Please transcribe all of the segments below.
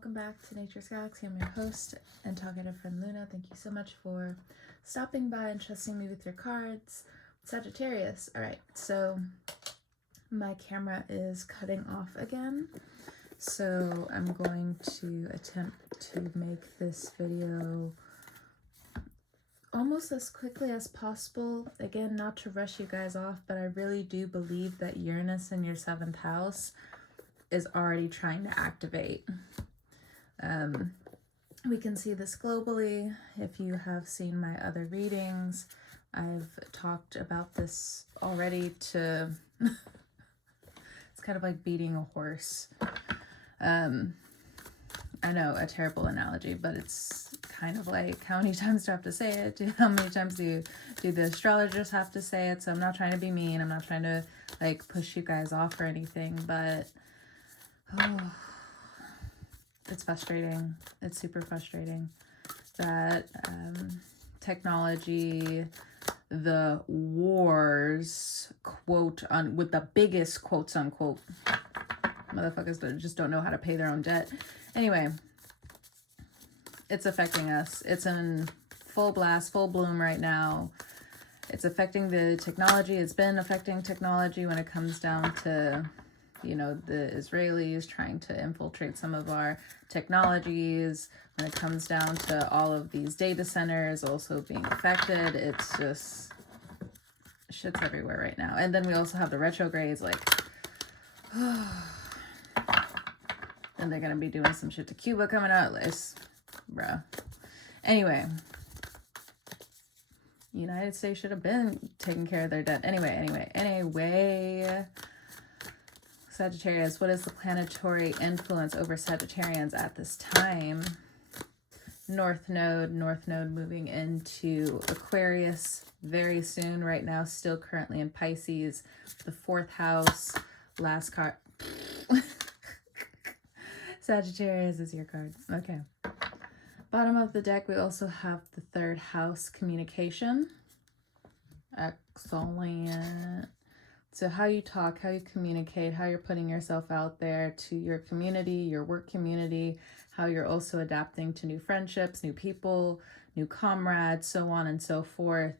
welcome back to Nature's Galaxy. I'm your host and talkative friend Luna. Thank you so much for stopping by and trusting me with your cards. Sagittarius. All right, so my camera is cutting off again, so I'm going to attempt to make this video almost as quickly as possible. Again, not to rush you guys off, but I really do believe that Uranus in your 7th house is already trying to activate. We can see this globally. If you have seen my other readings, I've talked about this already to it's kind of like beating a horse. I know, a terrible analogy, but it's kind of like, how many times do I have to say it? How many times do the astrologers have to say it? So I'm not trying to be mean. I'm not trying to like push you guys off or anything, but it's frustrating. It's super frustrating that technology, the wars, quote on with the biggest quotes unquote, motherfuckers that just don't know how to pay their own debt. Anyway, it's affecting us. It's in full blast, full bloom right now. It's affecting the technology. It's been affecting technology when it comes down to, you know, the Israelis trying to infiltrate some of our technologies. When it comes down to all of these data centers also being affected, it's just shit's everywhere right now. And then we also have the retrogrades, like, and they're gonna be doing some shit to Cuba coming out. Bruh. Anyway, United States should have been taking care of their debt. Anyway. Sagittarius, what is the planetary influence over Sagittarians at this time? North Node moving into Aquarius very soon. Right now, still currently in Pisces. The 4th house, last card. Sagittarius is your card. Okay. Bottom of the deck, we also have the 3rd house, communication. Excellent. So how you talk, how you communicate, how you're putting yourself out there to your community, your work community, how you're also adapting to new friendships, new people, new comrades, so on and so forth.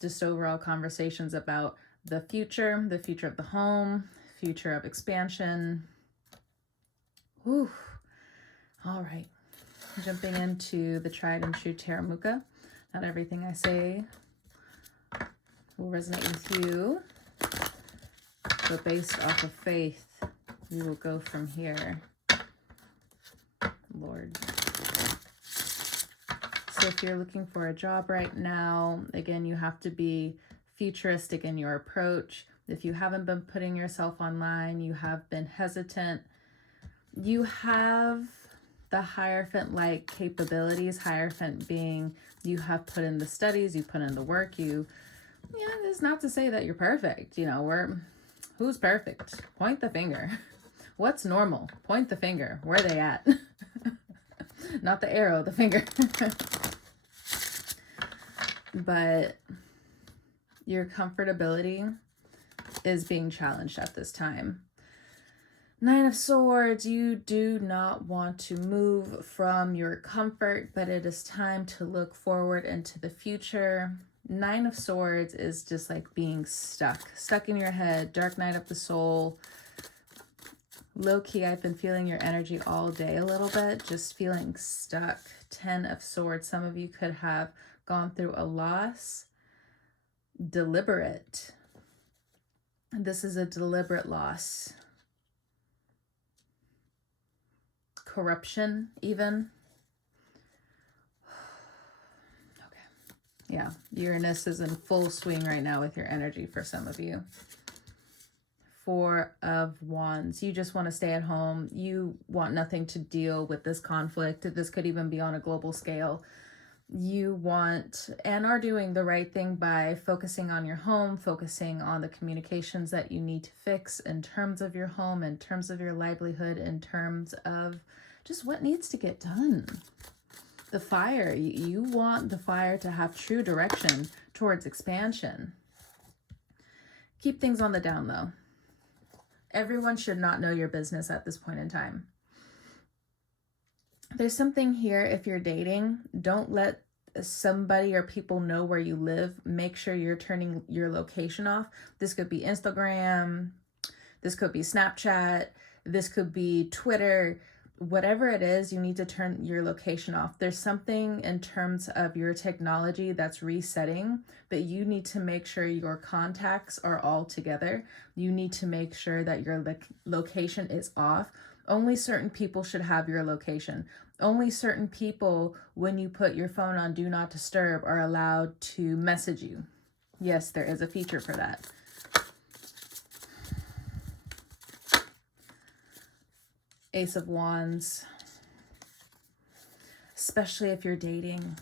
Just overall conversations about the future of the home, future of expansion. Whew. All right. Jumping into the tried and true Taramuka. Not everything I say will resonate with you, but based off of faith, we will go from here. Lord. So if you're looking for a job right now, again, you have to be futuristic in your approach. If you haven't been putting yourself online, you have been hesitant, you have the Hierophant-like capabilities, Hierophant being you have put in the studies, you put in the work, it's not to say that you're perfect. Who's perfect? Point the finger. What's normal? Point the finger. Where are they at? Not the arrow, the finger. But your comfortability is being challenged at this time. 9 of Swords, you do not want to move from your comfort, but it is time to look forward into the future. 9 of Swords is just like being stuck in your head, dark night of the soul. Low-key, I've been feeling your energy all day a little bit, just feeling stuck. 10 of Swords, some of you could have gone through a loss. Deliberate. This is a deliberate loss. Corruption, even. Okay. Yeah, Uranus is in full swing right now with your energy for some of you. 4 of Wands. You just want to stay at home. You want nothing to deal with this conflict. This could even be on a global scale. You want and are doing the right thing by focusing on your home, focusing on the communications that you need to fix in terms of your home, in terms of your livelihood, in terms of just what needs to get done. The fire, you want the fire to have true direction towards expansion. Keep things on the down low. Everyone should not know your business at this point in time. There's something here. If you're dating, don't let somebody or people know where you live. Make sure you're turning your location off. This could be Instagram, this could be Snapchat, this could be Twitter. Whatever it is, you need to turn your location off. There's something in terms of your technology that's resetting, but you need to make sure your contacts are all together. You need to make sure that your location is off. Only certain people should have your location. Only certain people, when you put your phone on Do Not Disturb, are allowed to message you. Yes, there is a feature for that. Ace of Wands. Especially if you're dating.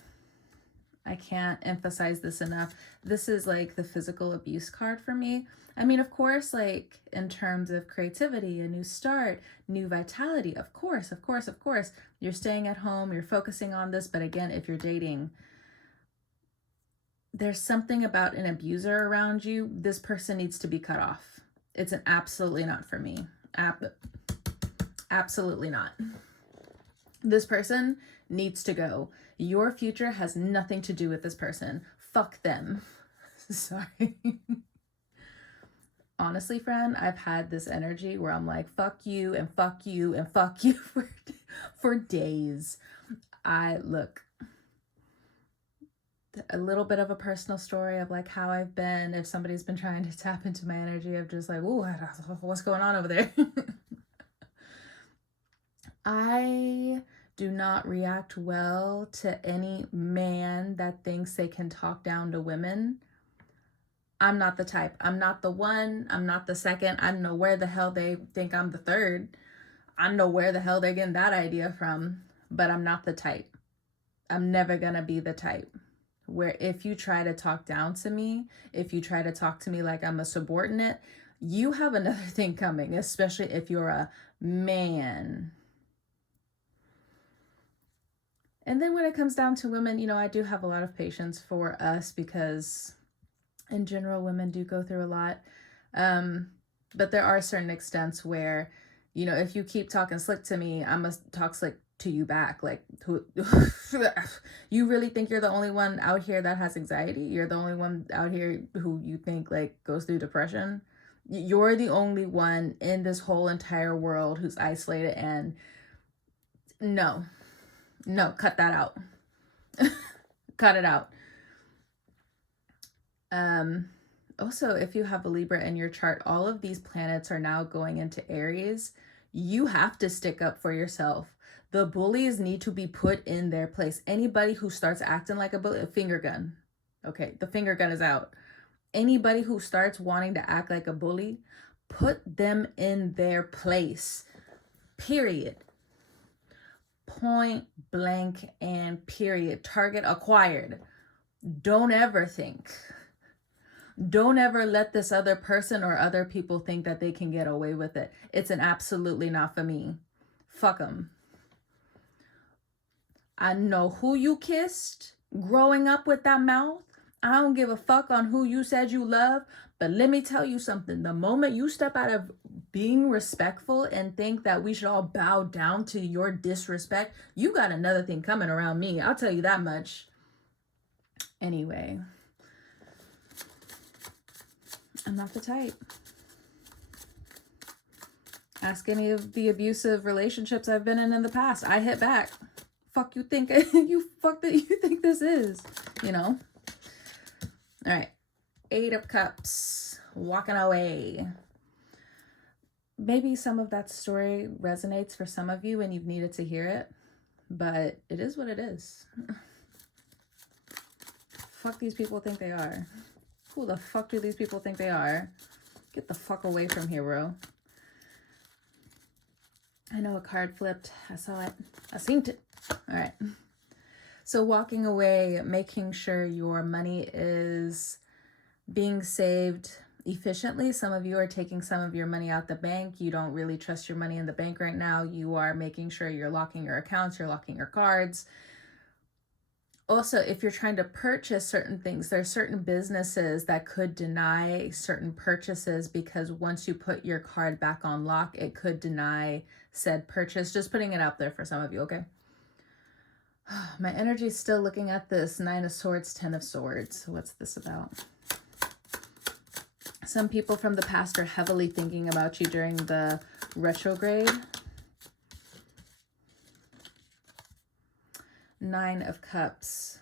I can't emphasize this enough. This is like the physical abuse card for me. I mean, of course, like in terms of creativity, a new start, new vitality, of course, of course, of course. You're staying at home, you're focusing on this. But again, if you're dating, there's something about an abuser around you. This person needs to be cut off. It's an absolutely not for me. Absolutely not. This person needs to go. Your future has nothing to do with this person. Fuck them. Sorry. Honestly, friend, I've had this energy where I'm like, fuck you and fuck you and fuck you for days. Look, a little bit of a personal story of like how I've been, if somebody's been trying to tap into my energy of just like, ooh, what's going on over there? I do not react well to any man that thinks they can talk down to women. I'm not the type. I'm not the one. I'm not the second. I don't know where the hell they think I'm the third. I don't know where the hell they're getting that idea from, but I'm not the type. I'm never going to be the type where if you try to talk down to me, if you try to talk to me like I'm a subordinate, you have another thing coming, especially if you're a man. And then when it comes down to women, you know, I do have a lot of patience for us because in general, women do go through a lot. But there are certain extents where, you know, if you keep talking slick to me, I must talk slick to you back. Like, you really think you're the only one out here that has anxiety? You're the only one out here who you think like goes through depression? You're the only one in this whole entire world who's isolated, and no, cut that out. Cut it out. Also, if you have a Libra in your chart, all of these planets are now going into Aries. You have to stick up for yourself. The bullies need to be put in their place. Anybody who starts acting like a bully, a finger gun. Okay, the finger gun is out. Anybody who starts wanting to act like a bully, put them in their place. Period. Point blank and period. Target acquired. Don't ever let this other person or other people think that they can get away with it. It's an absolutely not for me. Fuck them. I know who you kissed growing up with that mouth. I don't give a fuck on who you said you love. But let me tell you something. The moment you step out of being respectful and think that we should all bow down to your disrespect, you got another thing coming around me. I'll tell you that much. Anyway, I'm not the type. Ask any of the abusive relationships I've been in the past. I hit back. Fuck you think you think this is, you know? All right. 8 of Cups, walking away. Maybe some of that story resonates for some of you and you've needed to hear it, but it is what it is. Fuck these people think they are. Who the fuck do these people think they are? Get the fuck away from here, bro. I know a card flipped. I saw it. I seen it. All right. So walking away, making sure your money is being saved efficiently. Some of you are taking some of your money out the bank. You don't really trust your money in the bank right now. You are making sure you're locking your accounts, you're locking your cards. Also, if you're trying to purchase certain things, there are certain businesses that could deny certain purchases because once you put your card back on lock, it could deny said purchase. Just putting it out there for some of you, okay? My energy is still looking at this 9 of Swords, 10 of Swords. What's this about? Some people from the past are heavily thinking about you during the retrograde. 9 of Cups.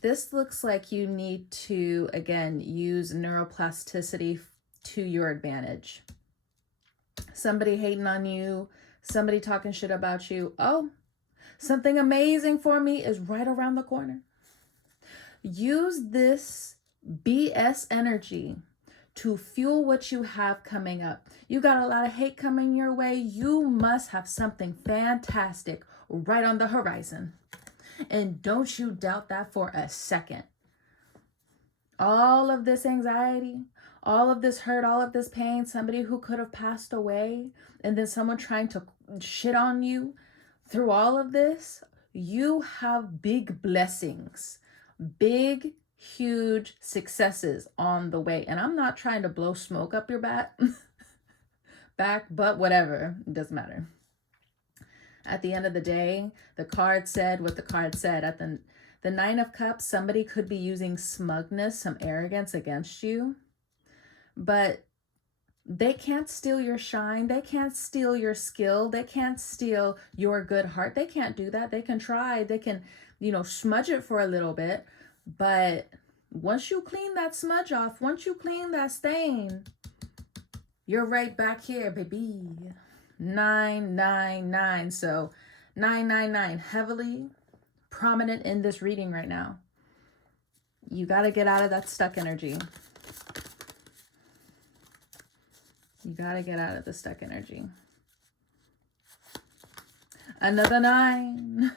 This looks like you need to, again, use neuroplasticity to your advantage. Somebody hating on you, somebody talking shit about you. Oh, something amazing for me is right around the corner. Use this BS energy to fuel what you have coming up. You got a lot of hate coming your way. You must have something fantastic right on the horizon. And don't you doubt that for a second. All of this anxiety, all of this hurt, all of this pain, somebody who could have passed away, and then someone trying to shit on you through all of this, you have big blessings, big, huge successes on the way. And I'm not trying to blow smoke up your back, but whatever, it doesn't matter. At the end of the day, the card said what the card said. At the 9 of Cups, somebody could be using smugness, some arrogance against you, but they can't steal your shine. They can't steal your skill. They can't steal your good heart. They can't do that. They can try. They can, smudge it for a little bit. But once you clean that smudge off, once you clean that stain, you're right back here, baby. 999. So 999, heavily prominent in this reading right now. You got to get out of that stuck energy. You got to get out of the stuck energy. Another 9.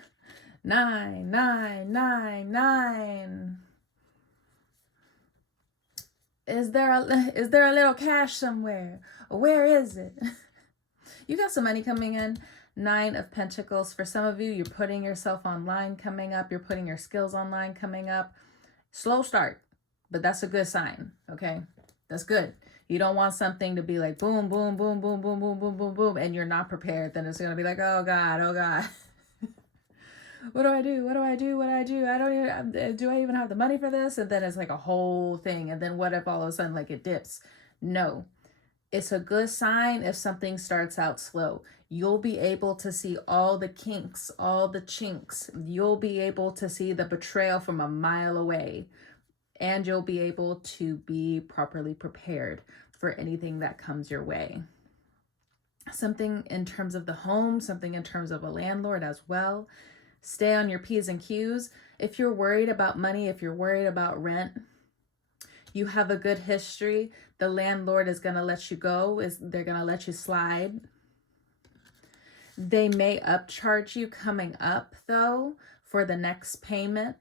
9, 9, 9, 9. Is there a little cash somewhere? Where is it? You got some money coming in. 9 of Pentacles. For some of you, you're putting yourself online coming up. You're putting your skills online coming up. Slow start, but that's a good sign, okay? That's good. You don't want something to be like boom, boom, boom, boom, boom, boom, boom, boom, boom, and you're not prepared. Then it's going to be like, oh God, oh God. What do I do? What do I do? What do I do? Do I even have the money for this? And then it's like a whole thing. And then what if all of a sudden like it dips? No. It's a good sign if something starts out slow. You'll be able to see all the kinks, all the chinks. You'll be able to see the betrayal from a mile away. And you'll be able to be properly prepared for anything that comes your way. Something in terms of the home, something in terms of a landlord as well. Stay on your P's and Q's. If you're worried about money, if you're worried about rent, you have a good history. The landlord is going to let you go. They're going to let you slide. They may upcharge you coming up, though, for the next payment.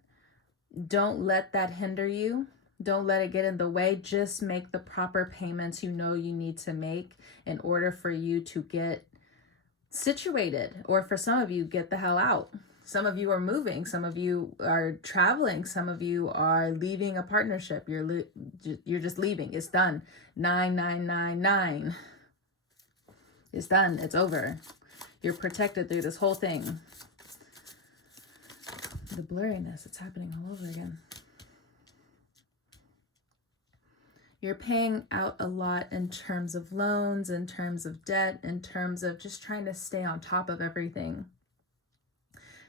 Don't let that hinder you. Don't let it get in the way. Just make the proper payments you need to make in order for you to get situated. Or for some of you, get the hell out. Some of you are moving. Some of you are traveling. Some of you are leaving a partnership. You're just leaving. It's done. 9999. It's done. It's over. You're protected through this whole thing. The blurriness, it's happening all over again. You're paying out a lot in terms of loans, in terms of debt, in terms of just trying to stay on top of everything.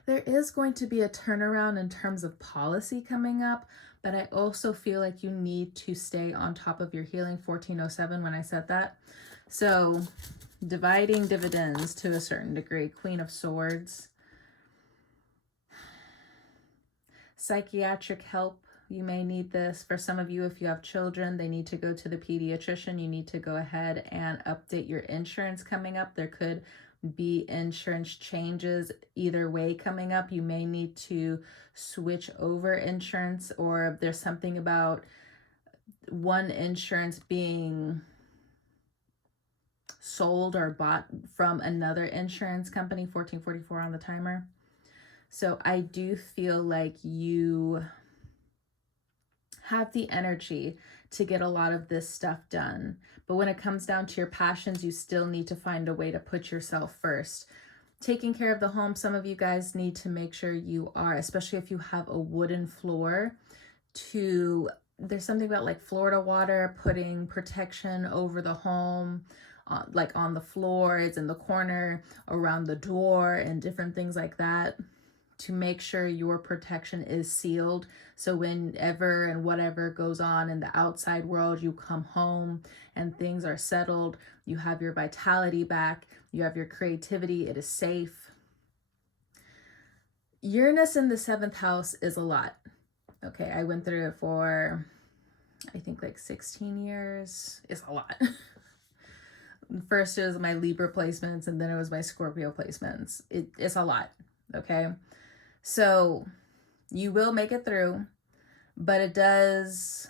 There is going to be a turnaround in terms of policy coming up, but I also feel like you need to stay on top of your healing. 1407 when I said that. So dividing dividends to a certain degree. Queen of Swords. Psychiatric help. You may need this. For some of you, if you have children, they need to go to the pediatrician. You need to go ahead and update your insurance coming up. There could be insurance changes either way coming up. You may need to switch over insurance, or if there's something about one insurance being sold or bought from another insurance company. 1444 on the timer. So I do feel like you have the energy to get a lot of this stuff done. But when it comes down to your passions, you still need to find a way to put yourself first. taking care of the home. Some of you guys need to make sure you are, especially if you have a wooden floor, there's something about like Florida water, putting protection over the home, like on the floors, in the corner, around the door, and different things like that, to make sure your protection is sealed. So whenever and whatever goes on in the outside world, you come home and things are settled, you have your vitality back, you have your creativity, it is safe. Uranus in the 7th house is a lot. Okay, I went through it for, I think, like 16 years. It's a lot. First, it was my Libra placements, and then it was my Scorpio placements. It's a lot, okay? So you will make it through, but it does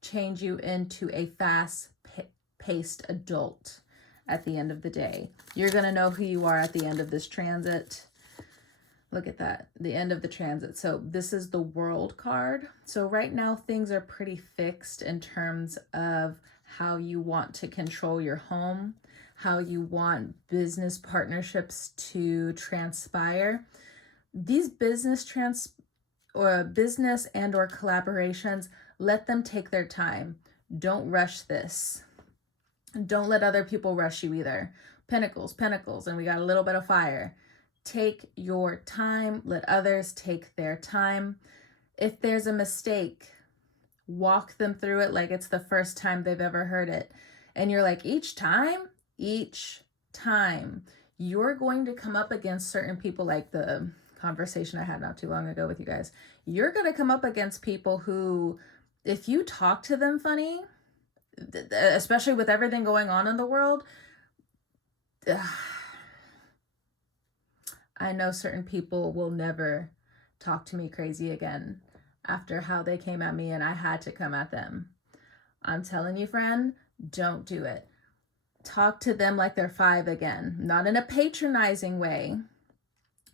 change you into a fast-paced adult at the end of the day. You're going to know who you are at the end of this transit. Look at that, the end of the transit. So this is the World card. So right now things are pretty fixed in terms of how you want to control your home, how you want business partnerships to transpire. These business and or collaborations, let them take their time. Don't rush this. Don't let other people rush you either. Pentacles, and we got a little bit of fire. Take your time. Let others take their time. If there's a mistake, walk them through it like it's the first time they've ever heard it. And you're like, each time, you're going to come up against certain people, like the conversation I had not too long ago with you guys. You're going to come up against people who, if you talk to them funny, especially with everything going on in the world, I know certain people will never talk to me crazy again after how they came at me and I had to come at them. I'm telling you, friend, don't do it. Talk to them like they're 5 again, not in a patronizing way,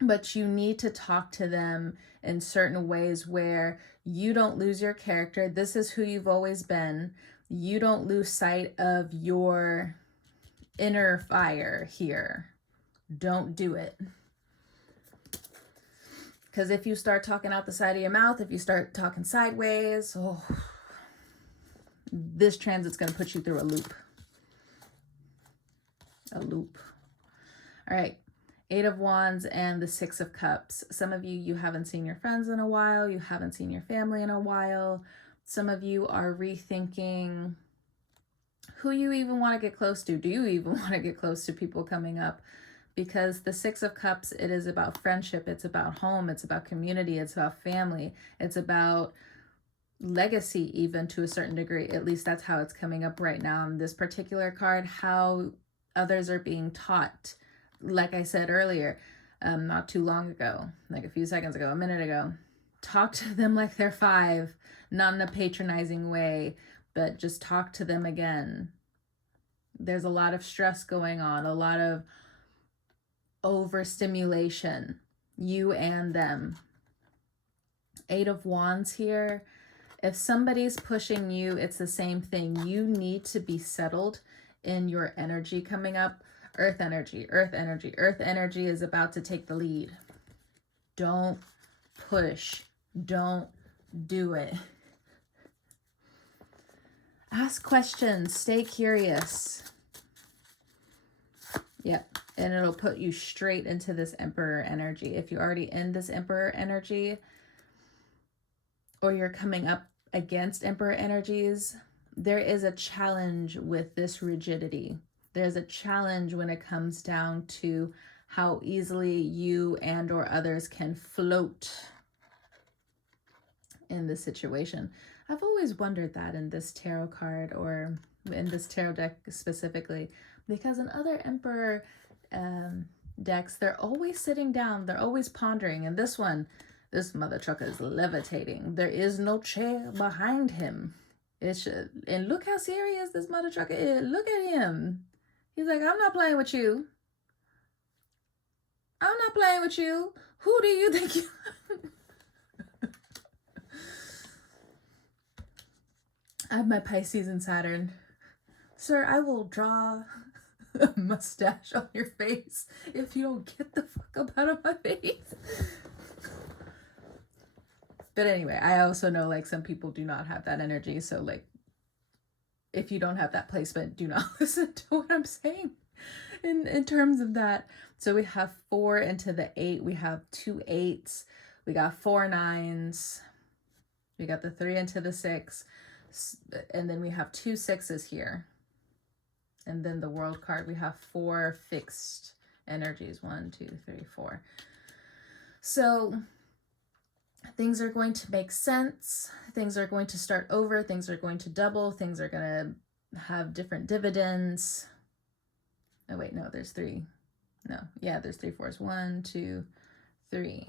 but you need to talk to them in certain ways where you don't lose your character. This is who you've always been. You don't lose sight of your inner fire here. Don't do it. Because if you start talking out the side of your mouth, if you start talking sideways, this transit's going to put you through a loop. All right. 8 of Wands and the 6 of Cups. Some of you haven't seen your friends in a while. You haven't seen your family in a while. Some of you are rethinking who you even want to get close to. Do you even want to get close to people coming up? Because the 6 of Cups, it is about friendship, it's about home, it's about community, it's about family, it's about legacy even to a certain degree. At least that's how it's coming up right now in this particular card, how others are being taught. Like I said earlier, not too long ago, like a few seconds ago, a minute ago, talk to them like they're 5, not in a patronizing way, but just talk to them again. There's a lot of stress going on, a lot of overstimulation, you and them. 8 of Wands here. If somebody's pushing you, it's the same thing. You need to be settled in your energy coming up. Earth energy is about to take the lead. Don't push. Don't do it. Ask questions. Stay curious. Yep. And it'll put you straight into this Emperor energy. If you're already in this Emperor energy, or you're coming up against Emperor energies, there is a challenge with this rigidity. There's a challenge when it comes down to how easily you and or others can float in this situation. I've always wondered that in this tarot card, or in this tarot deck specifically, because in other Emperor decks, they're always sitting down, they're always pondering. And this one, this mother trucker is levitating. There is no chair behind him. And look how serious this mother trucker is. Look at him. He's like, I'm not playing with you. I'm not playing with you. Who do you think you I have my Pisces and Saturn. Sir, I will draw a mustache on your face if you don't get the fuck up out of my face. But anyway, I also know like some people do not have that energy. So like, if you don't have that placement, do not listen to what I'm saying in terms of that. So we have 4 into the 8. We have 2 8s. We got 4 9s. We got the 3 into the 6. And then we have 2 6s here. And then the world card, we have 4 fixed energies. 1, 2, 3, 4. So things are going to make sense. Things are going to start over. Things are going to double. Things are going to have different dividends. Oh, wait, no, there's 3. No, yeah, there's 3 4s. 1, 2, 3.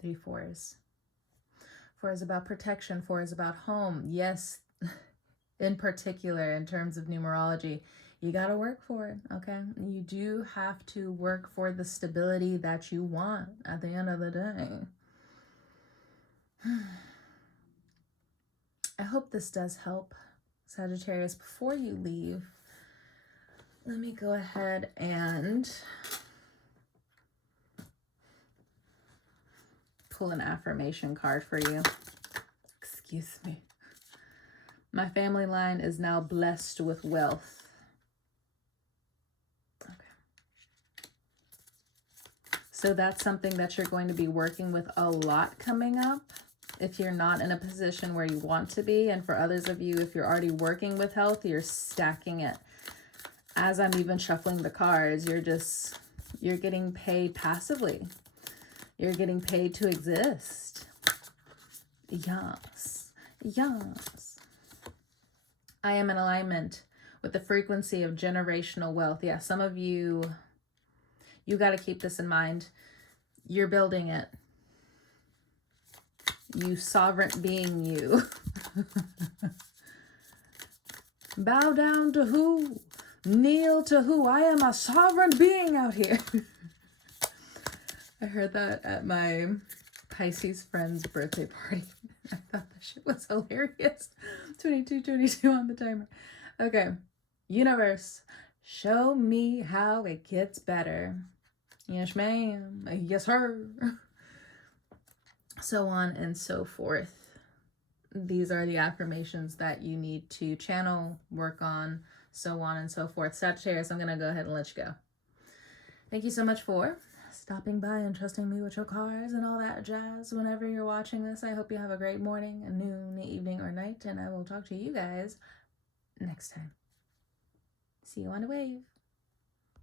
3 4s. 4 is about protection. 4 is about home. Yes, in particular, in terms of numerology, you got to work for it, okay? You do have to work for the stability that you want at the end of the day. I hope this does help, Sagittarius. Before you leave, let me go ahead and pull an affirmation card for you. Excuse me. My family line is now blessed with wealth. Okay. So that's something that you're going to be working with a lot coming up. If you're not in a position where you want to be, and for others of you, if you're already working with health, you're stacking it. As I'm even shuffling the cards, you're getting paid passively. You're getting paid to exist. Yes. Yes. I am in alignment with the frequency of generational wealth. Yeah, some of you got to keep this in mind. You're building it. You sovereign being, you. Bow down to who? Kneel to who? I am a sovereign being out here. I heard that at my Pisces friend's birthday party. I thought that shit was hilarious. 22 on the timer. Okay. Universe, show me how it gets better. Yes, ma'am. Yes, sir. So on and so forth. These are the affirmations that you need to channel, work on, so on and so forth. Sagittarius, I'm going to go ahead and let you go. Thank you so much for stopping by and trusting me with your cards and all that jazz. Whenever you're watching this, I hope you have a great morning, noon, evening, or night, and I will talk to you guys next time. See you on the wave.